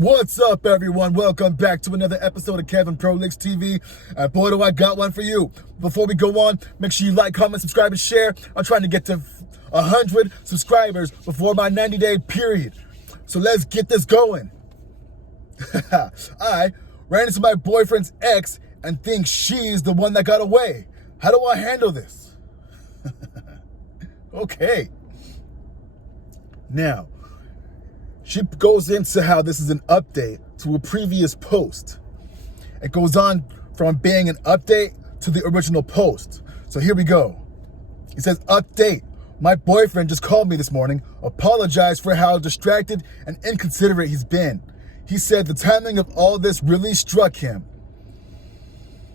What's up, everyone? Welcome back to another episode of Kevin Prolix TV. And boy, do I got one for you. Before we go on, make sure you like, comment, subscribe, and share. I'm trying to get to 100 subscribers before my 90-day period. So let's get this going. I ran into my boyfriend's ex and think she's the one that got away. How do I handle this? Okay. Now, she goes into how this is an update to a previous post. It goes on from being an update to the original post. So here we go. It says, update. My boyfriend just called me this morning, apologized for how distracted and inconsiderate he's been. He said the timing of all this really struck him.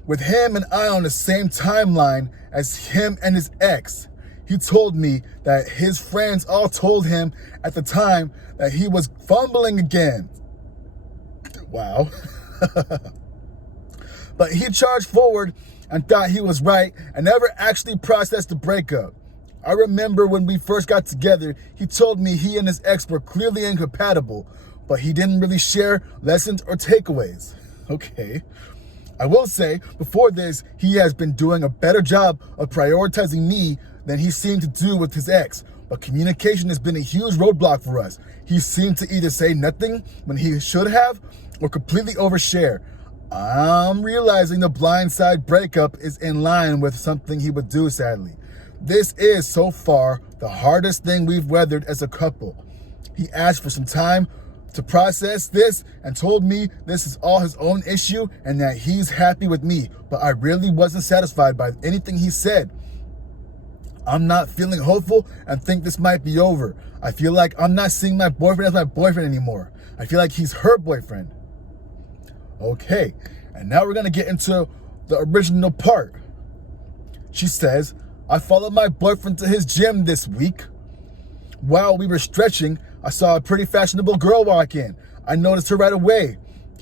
With him and I on the same timeline as him and his ex, he told me that his friends all told him at the time that he was fumbling again. Wow. But he charged forward and thought he was right and never actually processed the breakup. I remember when we first got together, he told me he and his ex were clearly incompatible, but he didn't really share lessons or takeaways. Okay. I will say, before this, he has been doing a better job of prioritizing me than he seemed to do with his ex. But communication has been a huge roadblock for us. He seemed to either say nothing when he should have or completely overshare. I'm realizing the blindside breakup is in line with something he would do, sadly. This is, so far, the hardest thing we've weathered as a couple. He asked for some time to process this and told me this is all his own issue and that he's happy with me, but I really wasn't satisfied by anything he said. I'm not feeling hopeful and think this might be over. I feel like I'm not seeing my boyfriend as my boyfriend anymore. I feel like he's her boyfriend. Okay, and now we're gonna get into the original part. She says, I followed my boyfriend to his gym this week. While we were stretching, I saw a pretty fashionable girl walk in. I noticed her right away.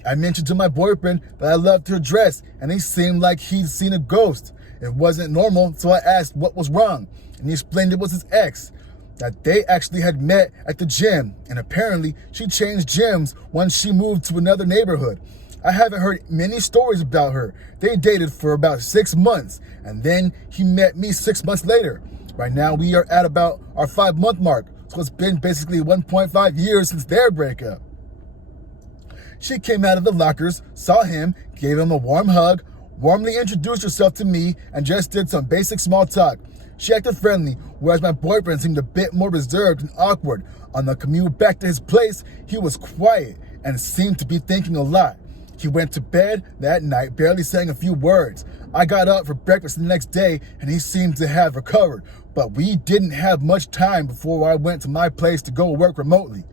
I mentioned to my boyfriend that I loved her dress, and he seemed like he'd seen a ghost. It wasn't normal, so I asked what was wrong, and he explained it was his ex, that they actually had met at the gym, and apparently she changed gyms once she moved to another neighborhood. I haven't heard many stories about her. They dated for about 6 months, and then he met me 6 months later. Right now, we are at about our 5-month mark, so it's been basically 1.5 years since their breakup. She came out of the lockers, saw him, gave him a warm hug, warmly introduced herself to me, and just did some basic small talk. She acted friendly, whereas my boyfriend seemed a bit more reserved and awkward. On the commute back to his place, he was quiet and seemed to be thinking a lot. He went to bed that night, barely saying a few words. I got up for breakfast the next day, and he seemed to have recovered, but we didn't have much time before I went to my place to go work remotely.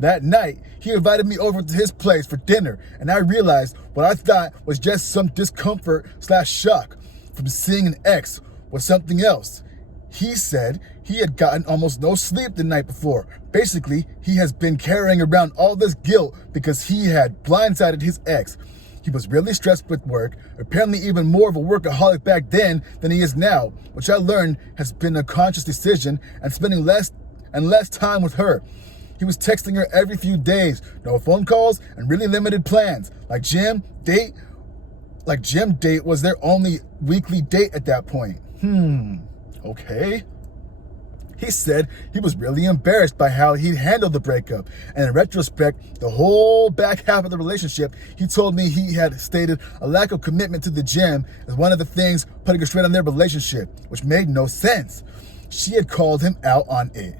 That night, he invited me over to his place for dinner, and I realized what I thought was just some discomfort/shock from seeing an ex was something else. He said he had gotten almost no sleep the night before. Basically, he has been carrying around all this guilt because he had blindsided his ex. He was really stressed with work, apparently even more of a workaholic back then than he is now, which I learned has been a conscious decision, and spending less and less time with her. He was texting her every few days, no phone calls, and really limited plans. Like gym date was their only weekly date at that point. Okay. He said he was really embarrassed by how he handled the breakup. And in retrospect, the whole back half of the relationship, he told me he had stated a lack of commitment to the gym as one of the things putting a strain on their relationship, which made no sense. She had called him out on it.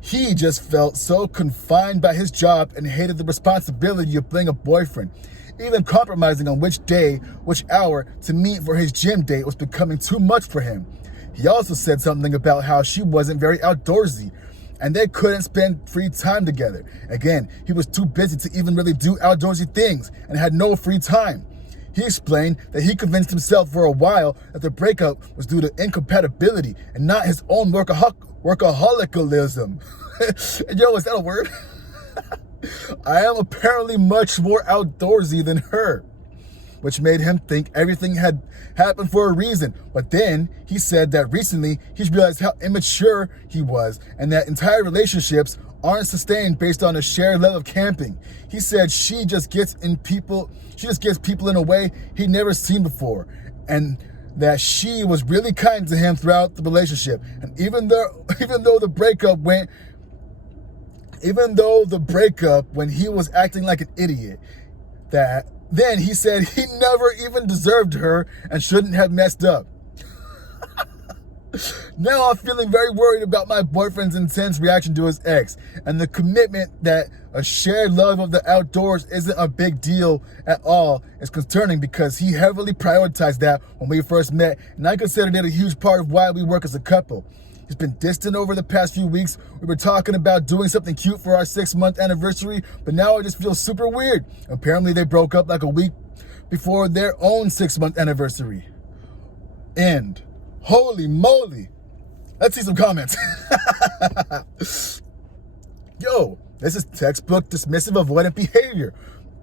He just felt so confined by his job and hated the responsibility of being a boyfriend. Even compromising on which day, which hour to meet for his gym date was becoming too much for him. He also said something about how she wasn't very outdoorsy and they couldn't spend free time together. Again, he was too busy to even really do outdoorsy things and had no free time. He explained that he convinced himself for a while that the breakup was due to incompatibility and not his own workaholicalism. Yo, is that a word? I am apparently much more outdoorsy than her, which made him think everything had happened for a reason. But then he said that recently he's realized how immature he was and that entire relationships aren't sustained based on a shared love of camping. He said she just gets people in a way he'd never seen before, and that she was really kind to him throughout the relationship. And even though the breakup when he was acting like an idiot, that then he said he never even deserved her and shouldn't have messed up. Now I'm feeling very worried about my boyfriend's intense reaction to his ex, and the commitment that a shared love of the outdoors isn't a big deal at all is concerning, because he heavily prioritized that when we first met, and I considered it a huge part of why we work as a couple. He's been distant over the past few weeks. We were talking about doing something cute for our 6-month anniversary, but now it just feels super weird. Apparently they broke up like a week before their own 6-month anniversary. End. Holy moly. Let's see some comments. Yo, this is textbook dismissive avoidant behavior.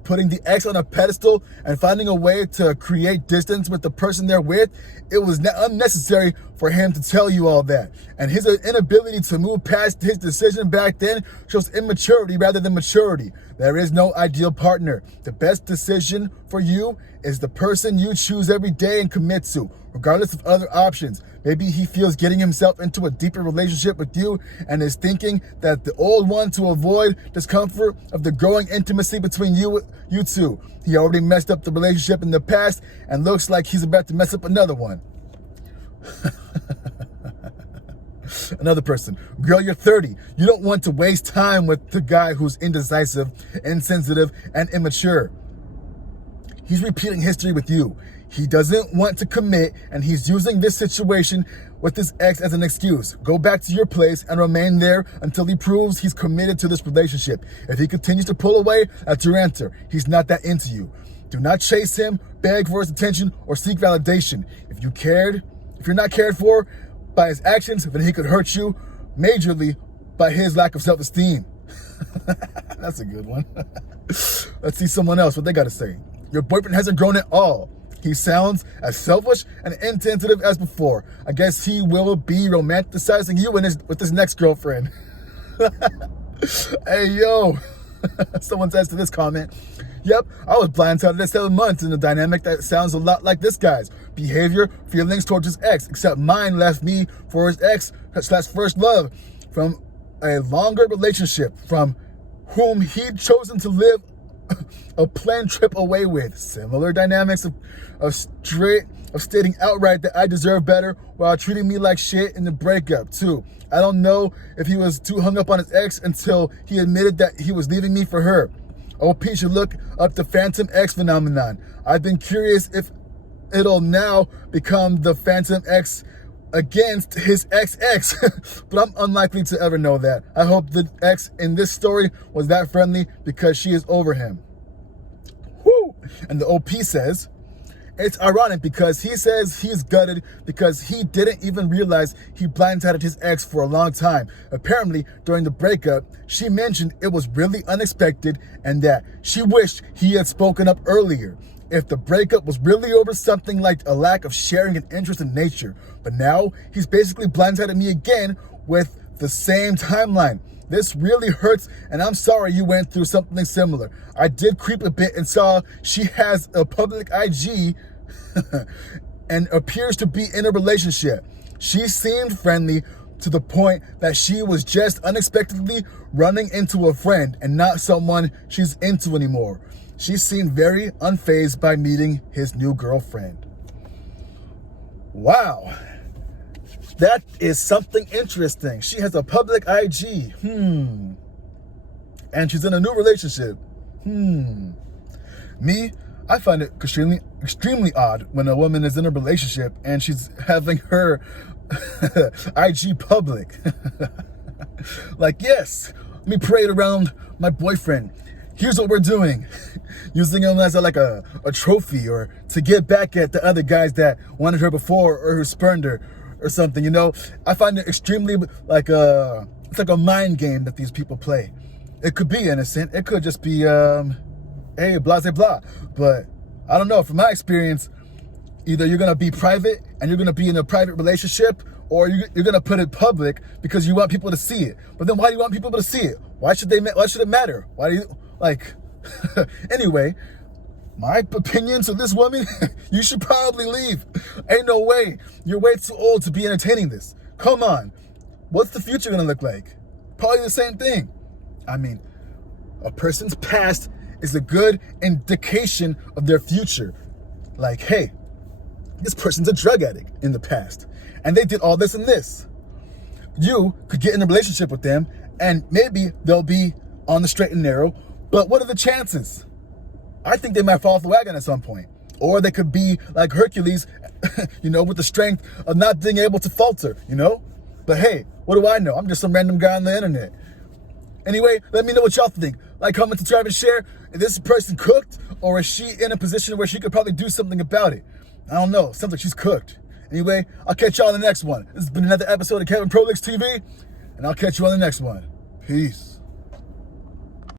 Putting the ex on a pedestal and finding a way to create distance with the person they're with. It was unnecessary for him to tell you all that. And his inability to move past his decision back then shows immaturity rather than maturity. There is no ideal partner. The best decision for you is the person you choose every day and commit to, regardless of other options. Maybe he feels getting himself into a deeper relationship with you and is thinking that the old one to avoid discomfort of the growing intimacy between you two. He already messed up the relationship in the past and looks like he's about to mess up another one. Another person. Girl, you're 30. You don't want to waste time with the guy who's indecisive, insensitive, and immature. He's repeating history with you. He doesn't want to commit, and he's using this situation with his ex as an excuse. Go back to your place and remain there until he proves he's committed to this relationship. If he continues to pull away, that's your answer. He's not that into you. Do not chase him, beg for his attention, or seek validation. If you're not cared for by his actions, then he could hurt you majorly by his lack of self-esteem. That's a good one. Let's see someone else, what they got to say. Your boyfriend hasn't grown at all. He sounds as selfish and insensitive as before. I guess he will be romanticizing you with his next girlfriend. Hey, yo. Someone says to this comment, yep, I was blindsided at 7 months in a dynamic that sounds a lot like this guy's. Behavior, feelings towards his ex, except mine left me for his ex/first love from a longer relationship from whom he'd chosen to live a planned trip away with. Similar dynamics of stating outright that I deserve better while treating me like shit in the breakup too. I don't know if he was too hung up on his ex until he admitted that he was leaving me for her. OP should look up the Phantom X phenomenon. I've been curious if it'll now become the Phantom X against his ex, but I'm unlikely to ever know that. I hope the ex in this story was that friendly because she is over him. Woo! And the OP says, it's ironic because he says he's gutted because he didn't even realize he blindsided his ex for a long time. Apparently, during the breakup, she mentioned it was really unexpected and that she wished he had spoken up earlier. If the breakup was really over something like a lack of sharing an interest in nature. But now, he's basically blindsided me again with the same timeline. This really hurts, and I'm sorry you went through something similar. I did creep a bit and saw she has a public IG and appears to be in a relationship. She seemed friendly to the point that she was just unexpectedly running into a friend and not someone she's into anymore. She seemed very unfazed by meeting his new girlfriend. Wow. That is something interesting. She has a public IG. And she's in a new relationship. Me, I find it extremely odd when a woman is in a relationship and she's having her IG public. Like, yes, let me parade around my boyfriend. Here's what we're doing. Using him as a trophy or to get back at the other guys that wanted her before or who spurned her or something, you know? I find it extremely it's like a mind game that these people play. It could be innocent. It could just be, hey, blah, blah, blah. But I don't know. From my experience, either you're going to be private and you're going to be in a private relationship, or you're gonna put it public because you want people to see it. But then why do you want people to see it? Why should it matter? Why do you, like, anyway, my opinion to this woman, you should probably leave. Ain't no way. You're way too old to be entertaining this. Come on. What's the future gonna look like? Probably the same thing. I mean, a person's past is a good indication of their future. Like, hey, this person's a drug addict in the past, and they did all this and this. You could get in a relationship with them, and maybe they'll be on the straight and narrow, but what are the chances? I think they might fall off the wagon at some point. Or they could be like Hercules, with the strength of not being able to falter, But hey, what do I know? I'm just some random guy on the internet. Anyway, let me know what y'all think. Like, comment, subscribe, and share. Is this person cooked, or is she in a position where she could probably do something about it? I don't know. Sounds like she's cooked. Anyway, I'll catch y'all in the next one. This has been another episode of Kevin Prolix TV, and I'll catch you on the next one. Peace.